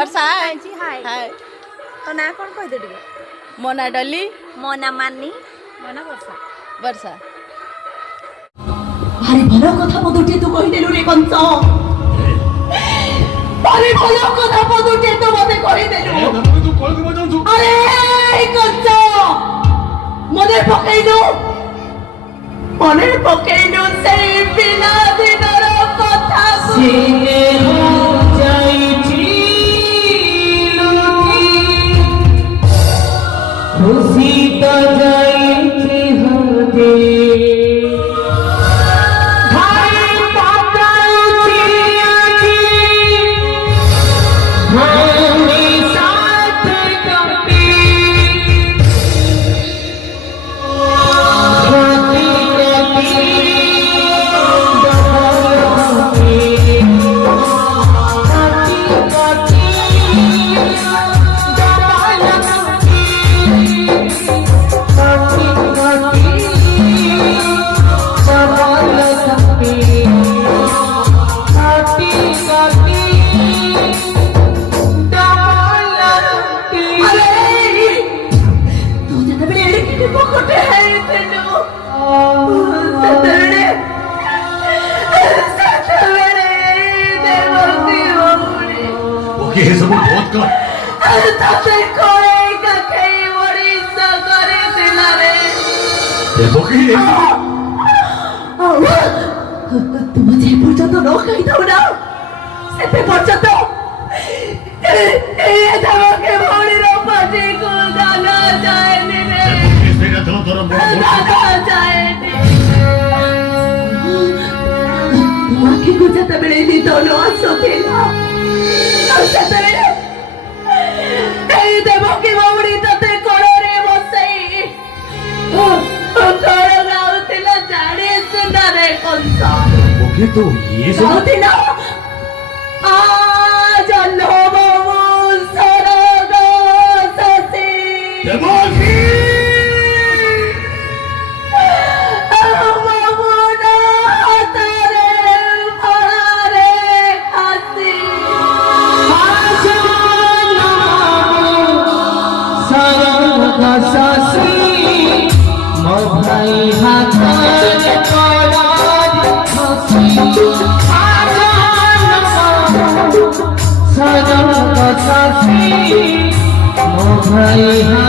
ବର୍ଷା କାଇଁଚି ହାଏ ହାଏ ତ ନା କଣ କହିଦେ ଟିକେ ମୋ ନାଁ ଡଲି ମୋ ନା ମାନି ମୋ ନା ବର୍ଷା ବର୍ଷା ଭାରି ଭଲ କଥା ପଦୁଟିଏ ତୁ କହିଦେଲୁ ରେ କଂସ ଭାରି ଭଲ କଥା ପଦୁଟିଏ ତୁ ମତେ କହିଦେଲୁ ଆରେ କଂସ ମନେ ପକେଇଲୁ ସେଇ ପିଲା ଦିନର କଥା खुशी तो जाइए होते भाई पापा भूमि साथ कपी कपी तुम जे पर्यंत न खाई दो ना सेते पर्यंत ए धमके भौणी रो पाटी को दाना जाएनी रे दाना जाएनी आखि को जते बेले नी दोनो आसोथिला सेते बेले ए धमके भौणी तते कोड़रे बसई ओके तो ये सब आज भाई